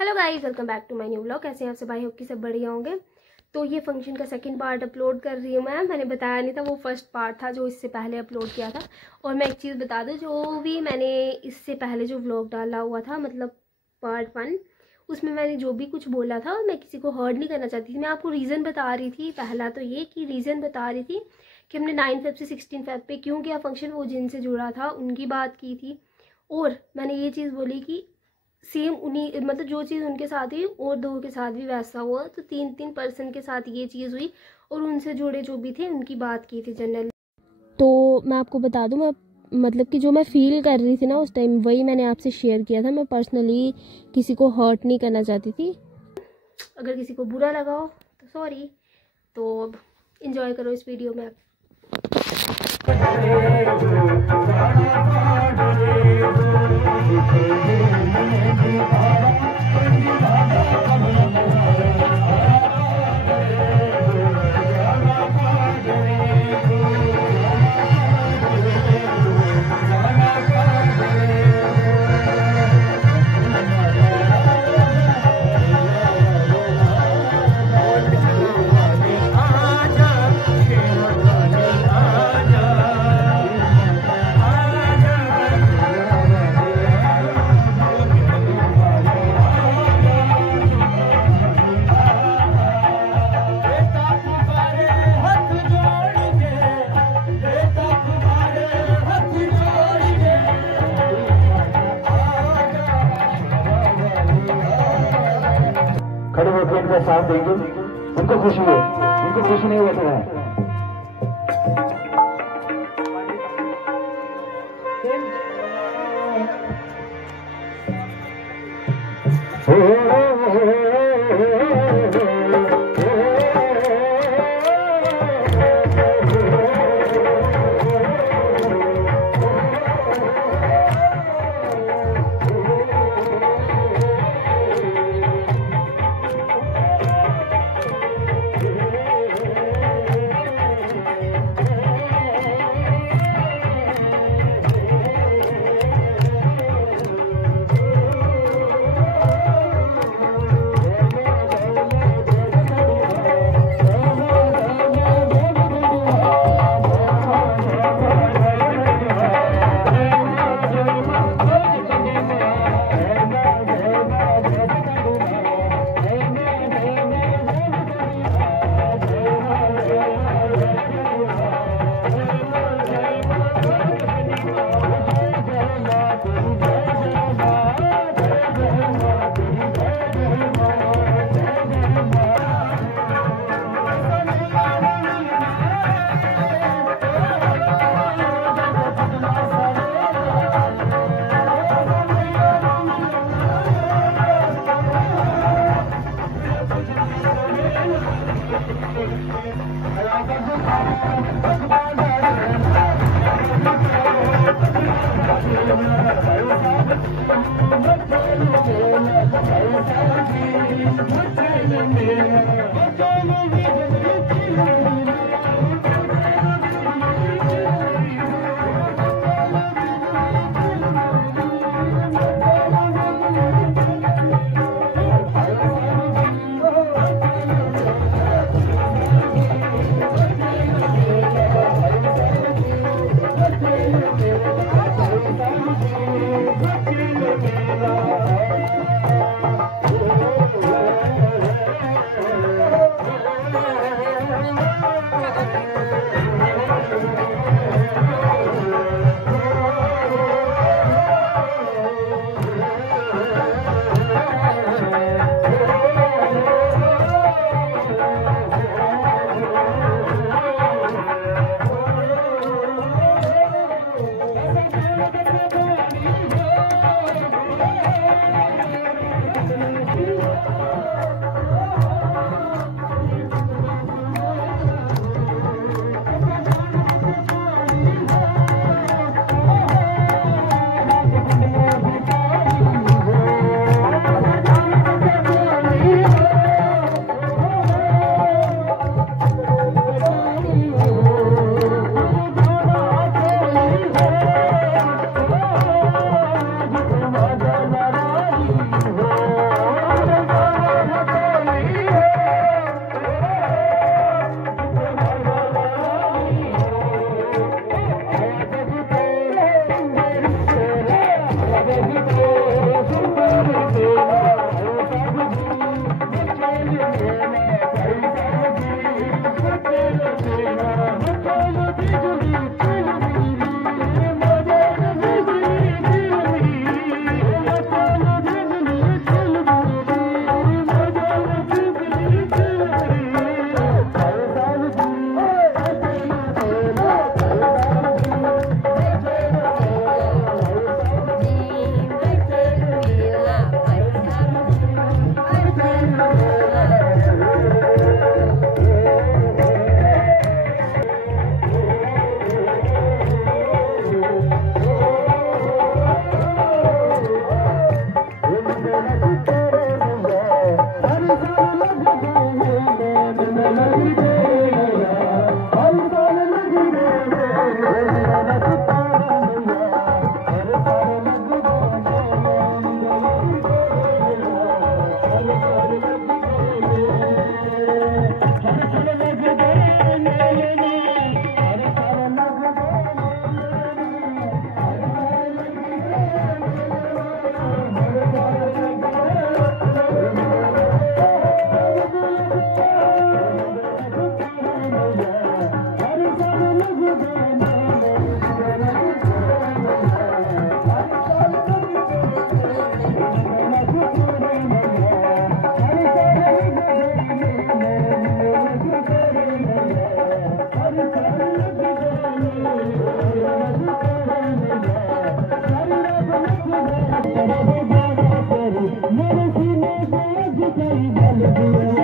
Hello guys, welcome back to my new vlog. कैसे हैं आप सब? भाई होप कि सब बढ़िया होंगे। तो ये फंक्शन का सेकंड पार्ट अपलोड कर रही हूँ मैंने बताया नहीं था, वो फर्स्ट पार्ट था जो इससे पहले अपलोड किया था। और मैं एक चीज़ बता दूँ, जो भी मैंने इससे पहले जो व्लॉग डाला हुआ था, मतलब पार्ट 1, उसमें मैंने जो भी कुछ बोला था मैं किसी को हर्ट नहीं करना चाहती थी। मैं आपको रीज़न बता रही थी। पहला तो ये कि रीज़न बता रही थी कि हमने 9 फेब से 16 फेब पे क्यों किया फंक्शन, वो जिनसे जुड़ा था उनकी बात की थी। और मैंने ये चीज़ बोली कि सेम उन्हीं, मतलब जो चीज़ उनके साथ हुई और दो के साथ भी वैसा हुआ। तो 3 पर्सन के साथ ये चीज़ हुई और उनसे जुड़े जो भी थे उनकी बात की थी जनरल। तो मैं आपको बता दूं, मैं मतलब कि जो मैं फील कर रही थी ना उस टाइम, वही मैंने आपसे शेयर किया था। मैं पर्सनली किसी को हर्ट नहीं करना चाहती थी। अगर किसी को बुरा लगा हो तो सॉरी। तो अब इंजॉय करो इस वीडियो में आप। खड़े होकर इनका साथ देंगे, उनको खुशी है, उनको खुशी नहीं बैठ रहा है। कोई बोल दिया